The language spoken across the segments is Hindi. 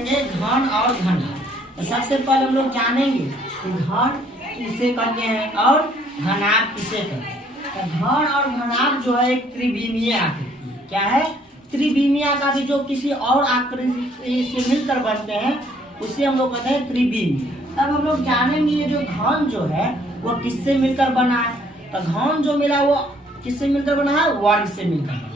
करेंगे घन और घनाभ। तो सबसे पहले हम लोग जानेंगे कि घन किसे कहते हैं और घनाभ किसे कहते हैं। तो घन और घनाभ जो है एक त्रिविमीय आकृति है। क्या है? त्रिविमीय आकृति जो किसी और आकृति से मिलकर बनते हैं उसे हम लोग कहते हैं त्रिविमीय। तब हम लोग जानेंगे ये जो घन जो है वो किससे मिलकर बना है। तो घन जो मिला वो किससे मिलकर बना है? वर्ग से मिलकर बना है।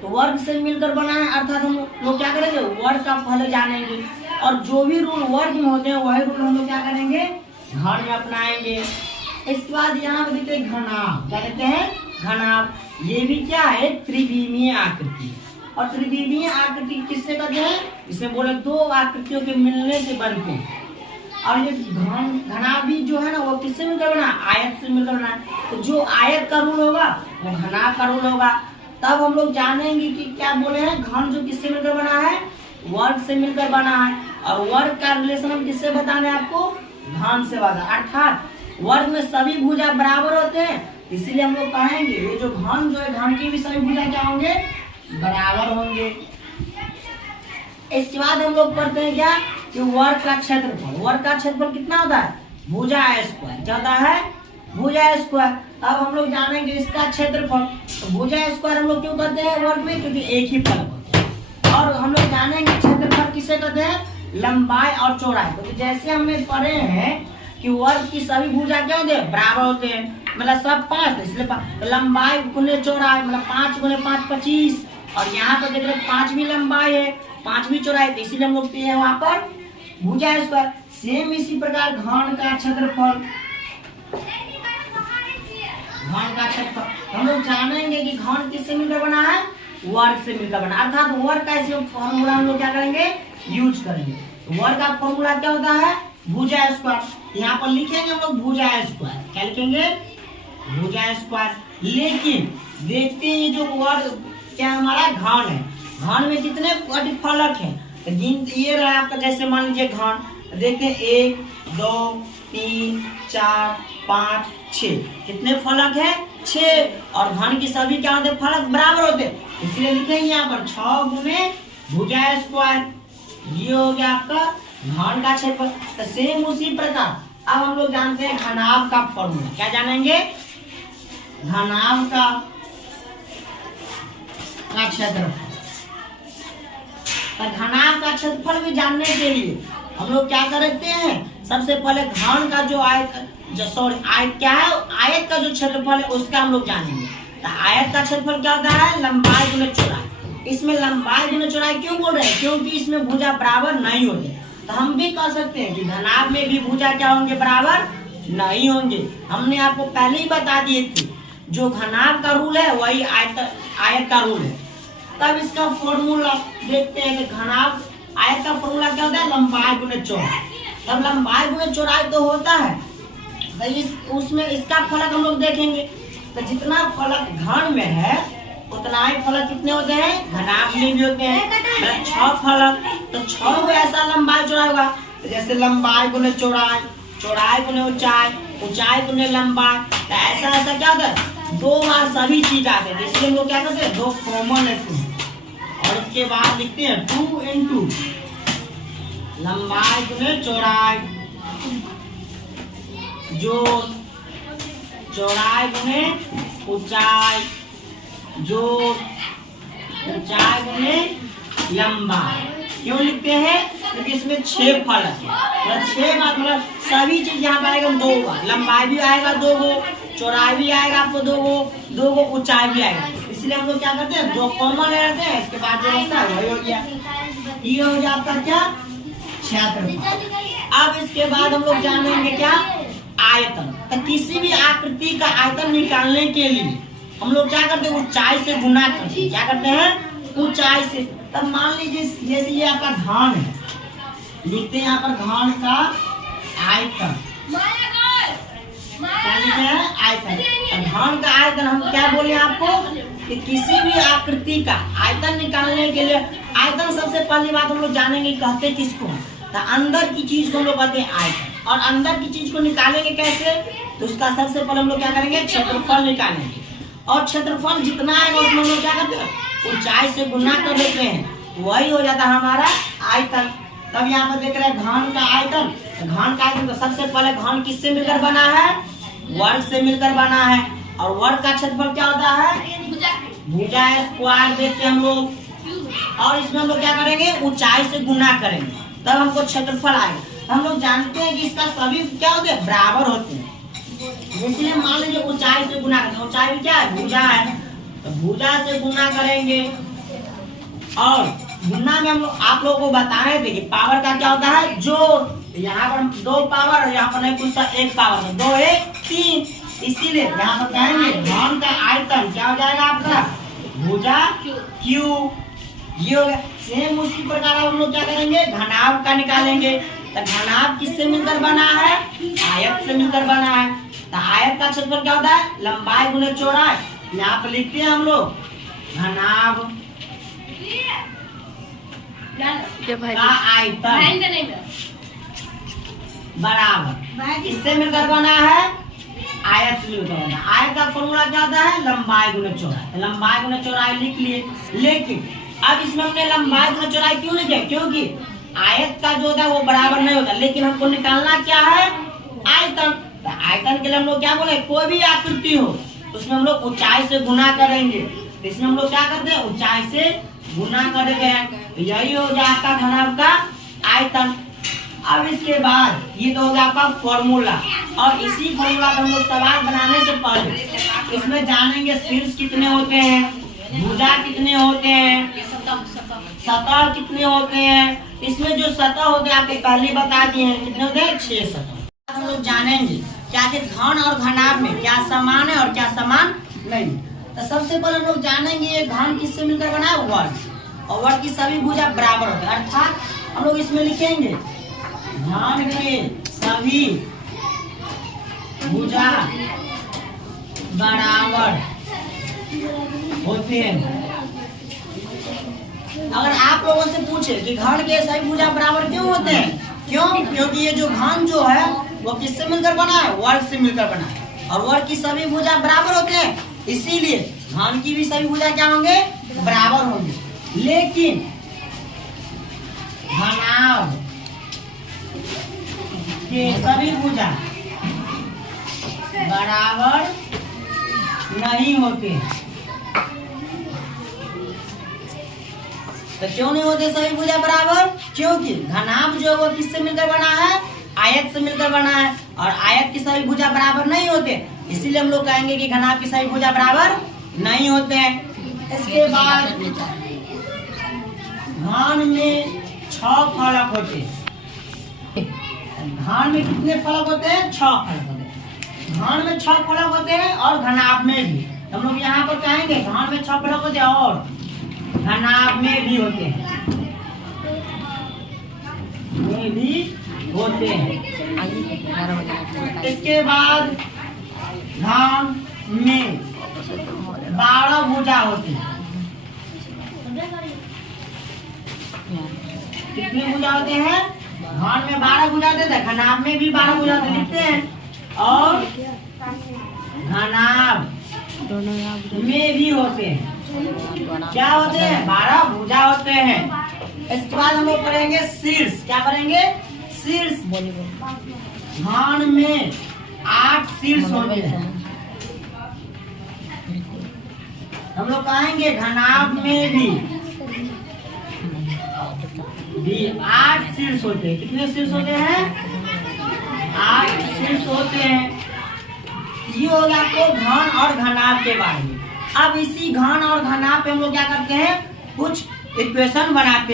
तो वर्ग से मिलकर बना है अर्थात हम लोग क्या करेंगे? वर्ग का पहले जानेंगे और जो भी रूल वर्ग में होते हैं वही रूल हम लोग क्या करेंगे? घन में अपनाएंगे। इसके बाद यहाँ पे देखते हैं घनाभ। क्या कहते हैं? घनाभ। ये भी क्या है? त्रिविमीय आकृति। और त्रिविमीय आकृति किससे कहते हैं? इसे बोले दो आकृतियों के मिलने से बनते हैं। और ये घनाभ भी जो है ना वो किससे मिलकर बना? आयत से मिलकर बना। तो जो आयत का रूल होगा वो घनाभ का रूल होगा। तब हम लोग जानेंगे कि क्या बोले हैं? घन जो किससे मिलकर बना है? वर्ग से मिलकर बना है। और वर्ग का रिलेशन हम किससे बताने आपको? घन से बता। अर्थात वर्ग में सभी भुजा बराबर होते हैं, इसीलिए हम लोग कहेंगे ये जो घन जो है घन की भी सभी भुजा क्या होंगे? बराबर होंगे। इसके बाद हम लोग पढ़ते हैं क्या कि वर्ग का क्षेत्रफल। वर्ग का क्षेत्रफल कितना होता है? भुजा स्क्वायर। क्या होता है? भुजा स्क्वायर। अब हम लोग जानेंगे इसका क्षेत्रफल। तो भुजा स्क्वायर हम लोग क्यों करते हैं वर्ग में? क्योंकि एक ही फलक होता है। और हम लोग जानेंगे क्षेत्रफल किसे कहते हैं? लंबाई और चौड़ाई। तो जैसे हमने पढ़े हैं कि वर्ग की सभी भुजा क्या होते हैं? बराबर होते हैं। मतलब सब 5 इसलिए तो लंबाई गुने चौड़ाई मतलब 5 गुने 5 25। और यहाँ पर देख रहे 5वीं लंबाई है 5वीं चौड़ाई, तो इसीलिए हम लोग हैं वहां पर भुजा स्क्वायर। सेम इसी प्रकार घन का क्षेत्रफल। घन का क्षेत्रफल हम लोग जानेंगे कि घन किससे मिलकर बना है? वर्ग से मिलकर बना। अर्थात वर्ग का इसमें फॉर्मूला हम लोग क्या करेंगे? यूज करेंगे। वर्ग का फॉर्मूला क्या होता है? भुजा स्क्वायर। यहाँ पर लिखेंगे हम लोग भुजा स्क्वायर। क्या लिखेंगे? भुजा स्क्वायर। लेकिन देखते हैं जो वर्ग क्या हमारा घन है, घन में कितने अधिक फलक है? तो ये रहा आपका, जैसे मान लीजिए घन, देखते हैं 1 2 3 4 5 6 कितने फलक है? 6। और घन की सभी क्या होते? फलक बराबर होते, इसलिए लिखेंगे यहाँ पर 6 गुने भुजा स्क्वायर। ये हो गया आपका घन का क्षेत्रफल। तो सेम उसी प्रकार अब हम लोग जानते हैं घनाभ का फॉर्मूला। क्या जानेंगे? घनाभ का क्षेत्रफल। तो घनाभ का क्षेत्रफल भी जानने के लिए हम लोग क्या करते हैं? सबसे पहले घन का जो आयत क्या है? आयत का जो क्षेत्रफल है उसका हम लोग जानेंगे। तो आयत का क्षेत्रफल क्या होता है? लंबाई गुने चौड़ाई। इसमें लंबाई गुने चौड़ाई क्यों बोल रहे हैं? क्योंकि इसमें भुजा बराबर नहीं होते। तो हम भी कह सकते हैं कि घनाभ में भी भुजा क्या होंगे? बराबर नहीं होंगे। हमने आपको पहले ही बता दिए थे जो घनाभ का रूल है वही आयत का रूल है। तब इसका फॉर्मूला देखते हैं कि घनाभ आयत का फॉर्मूला क्या होता है? लंबाई गुने चौड़ाई। तब लंबाई गुने चौड़ाई तो होता है, तो उसमें इसका फलक हम लोग देखेंगे। तो जितना फलक घन में है उतना ही फलक कितने होते हैं? घनाभ में भी होते हैं। 6 फलक, तो 6 को ऐसा लंबाई चौड़ाई होगा। तो जैसे लंबाई गुने चौड़ाई, चौड़ाई गुने ऊंचाई, ऊंचाई गुने लंबाई। तो ऐसा क्या होता है? 2 बार सभी चीज आते हैं, इसलिए हम लोग क्या करते हैं? 2 कॉमन लेते हैं और उसके बाद लिखते हैं 2 into लंबाई गुने चौड़ाई जोड़ चौड़ाई गुने ऊंचाई जोड़ ऊंचाई गुने लंबाई। क्यों लिखते हैं? क्योंकि इसमें 6 फलक है। मतलब 6 बार मतलब सभी चीज यहाँ पे आएगा 2 बार। लंबाई भी आएगा 2 गो, चौड़ाई भी आएगा आपको 2 गो ऊंचाई भी आएगा। इसलिए हम लोग क्या करते हैं? 2 कॉमन ले लेते हैं। इसके बाद जो होता है वही हो गया। ये हो गया आपका क्या? क्षेत्रफल। अब इसके बाद हम लोग जानेंगे क्या? आयतन। तो किसी भी आकृति का आयतन निकालने के लिए हम लोग क्या करते हैं? ऊंचाई से गुना करते हैं। क्या करते हैं? ऊंचाई से। तब मान लीजिए जैसे ये आपका घन है, लिखते हैं यहाँ पर घन का आयतन। क्या लिखते हैं? आयतन। घन का आयतन हम क्या बोले आपको कि किसी भी आकृति का आयतन निकालने के लिए आयतन सबसे पहली बात हम लोग जानेंगे कहते किसको? तो अंदर की चीज को हम लोग कहते हैं आयतन। और अंदर की चीज को निकालेंगे कैसे? तो उसका सबसे पहले हम लोग क्या करेंगे? क्षेत्रफल निकालेंगे। और क्षेत्रफल जितना आएगा उसमें हम लोग क्या करते हैं? ऊंचाई से गुना कर देते हैं, वही हो जाता है हमारा आयतन। तब यहाँ पर देख रहे हैं घन का आयतन। घन का आयतन तो सबसे पहले घन किससे मिलकर बना है? वर्ग से मिलकर बना है। और वर्ग का क्षेत्रफल क्या होता है? भुजा स्क्वायर देते हैं हम लोग। और इसमें हम लोग क्या करेंगे? ऊंचाई से गुना करेंगे, तब हमको क्षेत्रफल आएगा। हम लोग जानते हैं कि इसका सभी क्या होते हैं? बराबर होते हैं। इसलिए मान लीजिए ऊंचाई से गुना करते हैं। ऊंचाई भी क्या है? भुजा है, तो भुजा से गुना करेंगे। और गुना में हम लोग आप लोगों को बताए थे कि पावर का क्या होता है? जोड़। यहाँ पर 2 पावर, यहाँ पर नहीं पूछता 1 पावर, 2 1 3। इसीलिए यहाँ पर कहेंगे घन का आयतन क्या हो जाएगा आपका? भुजा क्यू। ये हो गया। सेम उसी प्रकार हम लोग क्या करेंगे? घनाभ का निकालेंगे। तो घनाभ किससे मिलकर बना है? आयत से मिलकर बना है। तो आयत का क्षेत्रफल क्या होता है? लंबाई गुने चौड़ाई। यहाँ पर लिखते हैं हम लोग घनाभ का आयतन बराबर इससे मिलकर बना है आयत से मिलकर बना। आयत का फॉर्मूला क्या होता है? लंबाई गुने चौड़ाई। लंबाई गुने चौड़ाई लिख लिए। लेकिन अब इसमें हमने लंबाई गुने चौड़ाई क्यों लिखे? क्योंकि आयत का जो होता है वो बराबर नहीं होता, लेकिन हमको निकालना क्या है? आयतन। तो आयतन के लिए हम लोग क्या बोले? कोई भी आकृति हो उसमें हम लोग ऊंचाई से गुना करेंगे। तो इसमें हम लोग क्या करते हैं? ऊंचाई से गुना करते हैं। तो यही हो गया आपका घनाभ का आयतन। अब इसके बाद ये तो हो गया आपका फॉर्मूला। और इसी फॉर्मूला का हम लोग सवाल बनाने से पहले इसमें जानेंगे शीर्ष कितने होते हैं, भुजा कितने होते हैं, सतह कितने होते हैं। इसमें जो सतह होते हैं आपको पहले बता दिए हैं, कितने होते हैं? 6 सतह। हम लोग जानेंगे क्या घन और घनाभ में क्या समान है और क्या समान नहीं। तो सबसे पहले हम लोग जानेंगे ये घन किससे मिलकर बना है? वर्ग। और वर्ग की सभी भुजा बराबर होते हैं। अर्थात हम लोग इसमें लिखेंगे घन के सभी भुजा बराबर होते हैं। अगर आप लोगों से पूछे कि घन के सभी भुजा बराबर क्यों होते हैं? क्यों? क्योंकि ये जो घन जो है वो किससे मिलकर बना है? वर्ग से मिलकर बना है। और वर्ग की सभी भुजा बराबर होते हैं, इसीलिए घन की भी सभी भुजा क्या होंगे? बराबर होंगे। लेकिन घनाभ के सभी भुजा बराबर नहीं होते। तो क्यों नहीं होते सभी भुजा बराबर? क्योंकि घनाभ जो है वो किससे मिलकर बना है? आयत से मिलकर बना है। और आयत की सभी भुजा बराबर नहीं होते, इसीलिए हम लोग कहेंगे कि घनाभ की सभी भुजा बराबर नहीं होते हैं। इसके बाद घन में 6 फलक होते हैं। घन में कितने फलक होते हैं? 6 फलक होते हैं। घन में 6 फलक होते हैं और घनाभ में भी। हम लोग यहाँ पर कहेंगे घन में 6 फलक होते हैं और घनाभ में भी होते हैं, में भी होते हैं। इसके बाद घन में 12 भुजा होती है। कितने भुजा होते हैं? घन में 12 भुजा होते हैं, घनाभ में भी 12 भुजा होते लिखते हैं। और घनाभ में भी होते हैं। क्या होते हैं? 12 भुजा होते हैं। इसके बाद हम लोग करेंगे शीर्ष। क्या करेंगे? शीर्ष। घन में 8 शीर्ष होते हैं। हम लोग कहेंगे घनाभ में भी 8 शीर्ष होते हैं। कितने शीर्ष होते हैं? 8 शीर्ष होते हैं। ये हो गया आपको घन और घनाभ के बारे में। अब इसी घन और घनाभ पे हम लोग क्या करते हैं? कुछ इक्वेशन बनाते हैं।